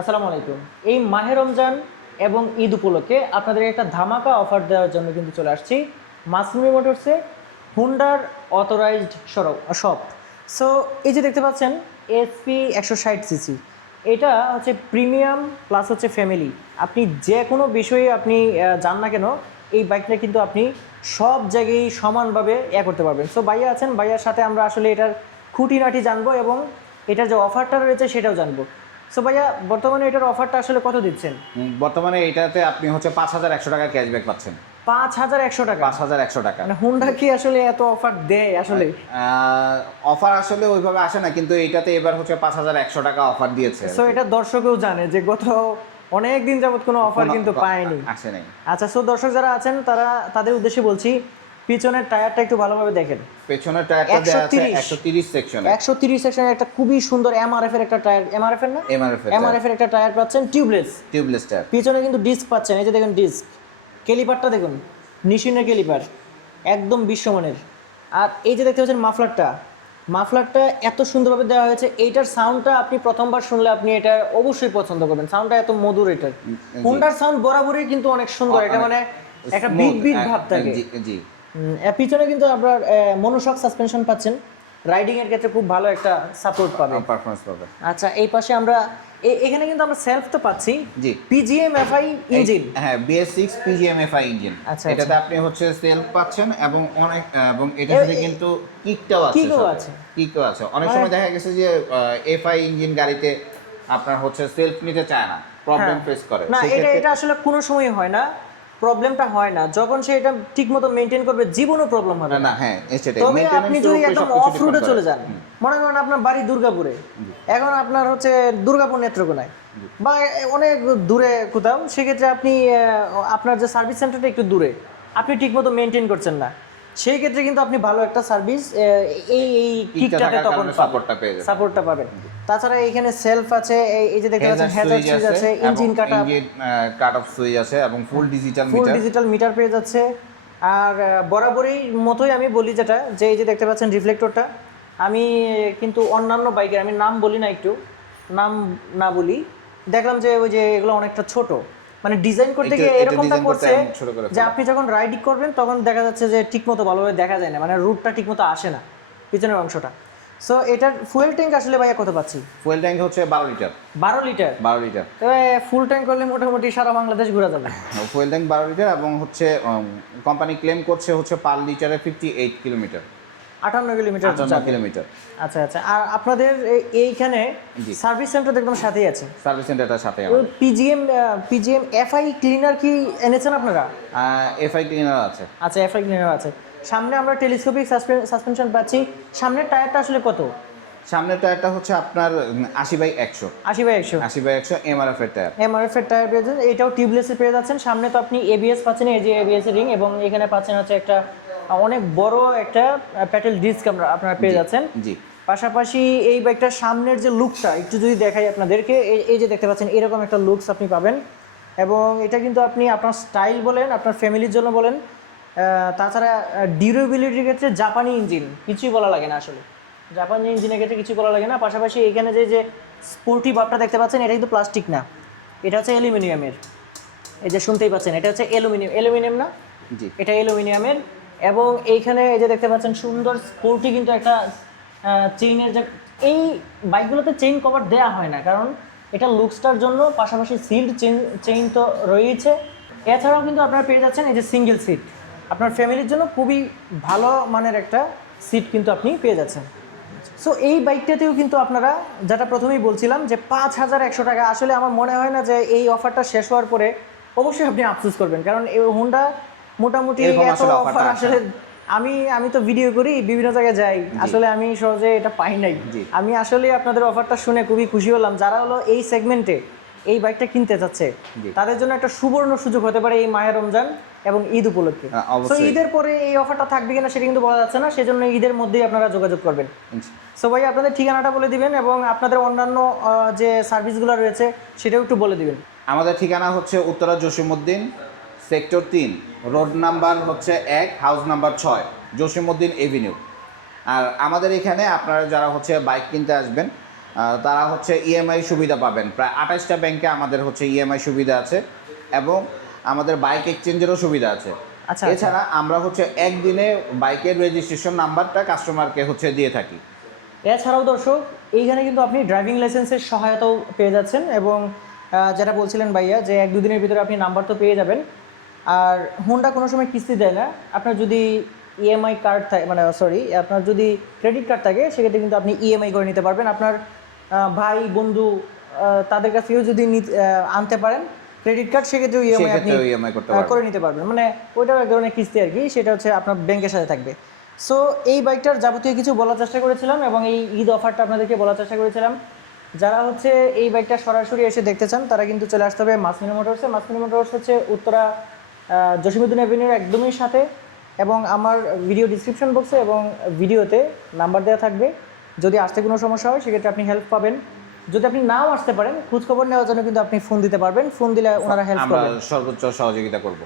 আসসালামু আলাইকুম। এই মাহে রমজান এবং ঈদ উপলক্ষে আপনাদের একটা ধামাকা অফার দেওয়ার জন্য কিন্তু চলে আসছি মাসুমি মোটরসে হুন্ডার অথরাইজড শপ। সো এই যে দেখতে পাচ্ছেন এসপি 160 সিসি, এটা হচ্ছে প্রিমিয়াম প্লাস হচ্ছে ফ্যামিলি। আপনি যে কোনো বিষয়ে আপনি যান না কেন, এই বাইকটা কিন্তু আপনি সব জায়গায় সমানভাবে করতে পারবেন। সো ভাইয়া আছেন, ভাইয়ার সাথে আমরা আসলে এটার খুঁটিনাটি জানবো এবং এটার যে অফারটা রয়েছে সেটাও জানবো। সো ভাইয়া, বর্তমানে এটার অফারটা আসলে কত দিচ্ছেন? বর্তমানে এটাতে আপনি হচ্ছে 5,100 টাকা ক্যাশব্যাক পাচ্ছেন। 5100 টাকা? 5,100 টাকা। মানে হুন্ডা কি আসলে এত অফার দেয় আসলে? অফার আসলে ওইভাবে আসে না, কিন্তু এটাতে এবার হচ্ছে 5,100 টাকা অফার দিয়েছে। সো এটা দর্শকও জানে যে গত অনেক দিন যাবত কোনো অফার কিন্তু পায়নি, আসে নাই। আচ্ছা, সো দর্শক যারা আছেন তাদের উদ্দেশ্যে বলছি, পিছনের টায়ারটা একটু ভালোভাবে দেখেন। পেছনের টায়ারটা দেয়া আছে 130 সেকশনে। 130 সেকশনের একটা খুবই সুন্দর এমআরএফ এর একটা টায়ার, এমআরএফ এর না, এমআরএফ এর একটা টায়ার পাচ্ছেন, টিউবলেস টায়ার। পিছনে কিন্তু ডিস্ক পাচ্ছেন, এই যে দেখেন ডিস্ক, ক্যালিপারটা দেখুন, নিশিনের ক্যালিপার, একদম বিশ্বমানের। আর এই যে দেখতে পাচ্ছেন মাফলারটা এত সুন্দরভাবে দেওয়া হয়েছে। এইটার সাউন্ডটা আপনি প্রথমবার শুনলে আপনি এটা অবশ্যই পছন্দ করবেন, সাউন্ডটা এত মধুর। এটার হুন্ডার সাউন্ড বরাবরই কিন্তু অনেক সুন্দর, এটা মানে একটা বিট ভাব থাকে। জি। পিছনে কিন্তু আপনার মনোশক সাসপেনশন পাচ্ছেন, রাইডিং এর ক্ষেত্রে খুব ভালো একটা সাপোর্ট পাবে, পারফরম্যান্স পাবে। আচ্ছা, এই পাশে আমরা এখানে কিন্তু আমরা সেলফ তো পাচ্ছি, জি, পিজিএমএফআই ইঞ্জিন। হ্যাঁ, BS6 PGMFI ইঞ্জিন। আচ্ছা, এটাতে আপনি হচ্ছে সেলফ পাচ্ছেন এবং এবং এটার সাথে কিন্তু কিকটাও আছে। অনেক সময় দেখা গেছে যে FI ইঞ্জিন গাড়িতে আপনার হচ্ছে সেলফ নিতে চায় না, প্রবলেম ফেস করে। না, এটা আসলে কোনো সময় হয় না, প্রবলেমটা হয় না যখন সে এটা ঠিকমতো মেইনটেইন করবে, জীবনও প্রবলেম হবে না। হ্যাঁ, সেটাই। তবে আপনি যদি একদম অফ রোডে চলে যান, মনে করেন আপনার বাড়ি দুর্গাপুরে, এখন আপনার হচ্ছে দুর্গাপুর নেত্রকোনায় বা অনেক দূরে কোথাও, সেক্ষেত্রে আপনি আপনার যে সার্ভিস সেন্টারটা একটু দূরে, আপনি ঠিকমতো মেইনটেইন করছেন না, সেই ক্ষেত্রে কিন্তু আপনি ভালো একটা সার্ভিস এই কিকটাতে তখন সাপোর্টটা পাবেন। তাছাড়া এখানে সেলফ আছে, এই যে দেখতে পাচ্ছেন হ্যাজার্ড সুইচ আছে, ইঞ্জিন কাট অফ সুইচ আছে এবং ফুল ডিজিটাল মিটার পেয়ে যাচ্ছে। আর বরাবরই মতোই আমি বলি যেটা, যে এই যে দেখতে পাচ্ছেন রিফ্লেক্টরটা, আমি কিন্তু অন্যান্য বাইকের আমি নাম বলি না, একটু নাম না বলি, দেখলাম যে ওই যে এগুলো অনেকটা ছোট, মানে ডিজাইন করতে গিয়ে এরকমটা করছে যে আপনি যখন রাইডিং করবেন তখন দেখা যাচ্ছে যে ঠিকমতো ভালোভাবে দেখা যায় না, মানে রুটটা ঠিকমতো আসে না পিছনের অংশটা। সো এটার ফুয়েল ট্যাঙ্ক আসলে ভাইয়া কত পাচ্ছি? ফুয়েল ট্যাঙ্ক হচ্ছে 12 লিটার। 12 লিটার? তবে ফুল ট্যাঙ্ক করলে মোটামুটি সারা বাংলাদেশ ঘোরা যাবে। ফুয়েল ট্যাঙ্ক 12 লিটার এবং হচ্ছে কোম্পানি ক্লেম করছে হচ্ছে পার লিটারে 58 কিলোমিটার। 58 কিলোমিটার। আচ্ছা। আর আপনাদের এইখানে সার্ভিস সেন্টার একদম সাথেই আছে? সার্ভিস সেন্টারটার সাথে আমাদের পিজিএম এফআই ক্লিনার কি এনেছেন আপনারা? এফআই ক্লিনার আছে। আচ্ছা, এফআই ক্লিনার আছে। সামনে আমরা টেলিস্কোপিক সাসপেনশন পাচ্ছি। সামনের টায়ারটা আসলে কত? সামনের টায়ারটা হচ্ছে আপনার 80/100 80/100 এমআরএফ এর টায়ার পেয়ে যাচ্ছেন। এটাও টিউবলেসে পেয়ে যাচ্ছেন। সামনে তো আপনি এবিএস পাচ্ছেন, এই যে এবিএস রিং, এবং এখানে পাচ্ছেন হচ্ছে একটা অনেক বড় একটা প্যাটেল ডিস্ক আপনারা পেয়ে যাচ্ছেন। জি। পাশাপাশি এই বাইকটার সামনের যে লুকটা একটু যদি দেখাই আপনাদেরকে, এই যে দেখতে পাচ্ছেন এরকম একটা লুকস আপনি পাবেন, এবং এটা কিন্তু আপনি আপনার স্টাইল বলেন, আপনার ফ্যামিলির জন্য বলেন, তাছাড়া ডিউরেবিলিটির ক্ষেত্রে জাপানি ইঞ্জিন, কিছুই বলা লাগে না আসলে, জাপানি ইঞ্জিনের ক্ষেত্রে কিছু বলা লাগে না। পাশাপাশি এখানে যে স্পোর্টি ভাবটা দেখতে পাচ্ছেন, এটা কিন্তু প্লাস্টিক না, এটা হচ্ছে অ্যালুমিনিয়ামের। এই যে শুনতেই পাচ্ছেন, এটা হচ্ছে অ্যালুমিনিয়াম না, এটা অ্যালুমিনিয়ামের। এবং এইখানে এই যে দেখতে পাচ্ছেন সুন্দর স্পোর্টি কিন্তু একটা চেইনের, যে এই বাইকগুলোতে চেইন কভার দেওয়া হয় না, কারণ এটা লুকসটার জন্য, পাশাপাশি সিল্ড চেইন তো রয়েছে। এছাড়াও কিন্তু আপনারা পেয়ে যাচ্ছেন এই যে সিঙ্গেল সিট, আপনার ফ্যামিলির জন্য খুবই ভালো মানের একটা সিট কিন্তু আপনি পেয়ে যাচ্ছেন। সো এই বাইকটাতেও কিন্তু আপনারা, যেটা প্রথমেই বলছিলাম যে 5100 টাকা, আসলে আমার মনে হয় না যে এই অফারটা শেষ হওয়ার পরে অবশ্যই আপনি আফসোস করবেন, কারণ এই হুন্ডা মোটামুটি এত অফার আসলে আমি তো ভিডিও করি, বিভিন্ন জায়গায় যাই, আসলে আমি সহজে এটা পাই নাই। আমি আসলে আপনাদের অফারটা শুনে খুবই খুশি হলাম। যারা হলো এই সেগমেন্টে এই বাইকটা কিনতে চাচ্ছে, তাদের জন্য একটা সুবর্ণ সুযোগ হতে পারে এই মাহে রমজান এবং ঈদ উপলক্ষে। তো ঈদের পরে এই অফারটা থাকবে কিনা সেটা কিন্তু বলা যাচ্ছে না, সেজন্য ঈদের মধ্যেই আপনারা যোগাযোগ করবেন। সো ভাই, আপনাদের ঠিকানাটা বলে দিবেন এবং আপনাদের অন্যান্য যে সার্ভিসগুলো রয়েছে সেটাও একটু বলে দিবেন। আমাদের ঠিকানা হচ্ছে Uttara Jasimuddin, sector 3, road number হচ্ছে 1, হাউস নাম্বার 6, জসিমউদ্দিন এভিনিউ। আর আমাদের এখানে আপনারা যারা হচ্ছে বাইক কিনতে আসবেন, তারা হচ্ছে ইএমআই সুবিধা পাবেন। প্রায় 28টা ব্যাংকে আমাদের হচ্ছে ইএমআই সুবিধা আছে এবং আমাদের বাইক এক্সচেঞ্জেরও সুবিধা আছে। আচ্ছা, এছাড়া আমরা হচ্ছে একদিনে বাইকের রেজিস্ট্রেশন নাম্বারটা কাস্টমারকে হচ্ছে দিয়ে থাকি। এছাড়াও দর্শক এইখানে কিন্তু আপনি ড্রাইভিং লাইসেন্সের সহায়তাও পেয়ে যাচ্ছেন এবং যেটা বলছিলেন ভাইয়া যে 1-2 দিনের ভিতরে আপনি নাম্বার তো পেয়ে যাবেন। আর হোন্ডা কোনো সময় কিস্তি দেয় না। আপনার যদি ইএমআই কার্ড থাকে, মানে সরি, আপনার যদি ক্রেডিট কার্ড থাকে সেক্ষেত্রে কিন্তু আপনি ইএমআই করে নিতে পারবেন। আপনার ভাই বন্ধু তাদের কাছ থেকেও যদি আনতে পারেন ক্রেডিট কার্ড, সেক্ষেত্রেও ইএমআই আপনি করে নিতে পারবেন। মানে ওইটাও এক ধরনের কিস্তি আর কি, সেটা হচ্ছে আপনার ব্যাংকের সাথে থাকবে। সো এই বাইকটার যাবতীয় কিছু বলার চেষ্টা করেছিলাম এবং এই ঈদ অফারটা আপনাদেরকে বলার চেষ্টা করেছিলাম। যারা হচ্ছে এই বাইকটা সরাসরি এসে দেখতে চান তারা কিন্তু চলে আসতে হবে মাসমিনা মোটরসে। মাসমিনা মোটরস হচ্ছে উত্তরা জসিমউদ্দিন অ্যাভিনিউর একদমই সাথে, এবং আমার ভিডিও ডিসক্রিপশন বক্সে এবং ভিডিওতে নাম্বার দেওয়া থাকবে। যদি আসতে কোনো সমস্যা হয় সেক্ষেত্রে আপনি হেল্প পাবেন। যদি আপনি নাও আসতে পারেন, খোঁজখবর নেওয়ার জন্য কিন্তু আপনি ফোন দিতে পারবেন। ফোন দিলে ওনারা হেল্প করবেন, আমরা সর্বোচ্চ সহযোগিতা করব।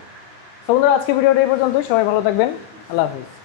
তো বন্ধুরা আজকে ভিডিওটা এই পর্যন্তই। সবাই ভালো থাকবেন। আল্লাহ হাফিজ।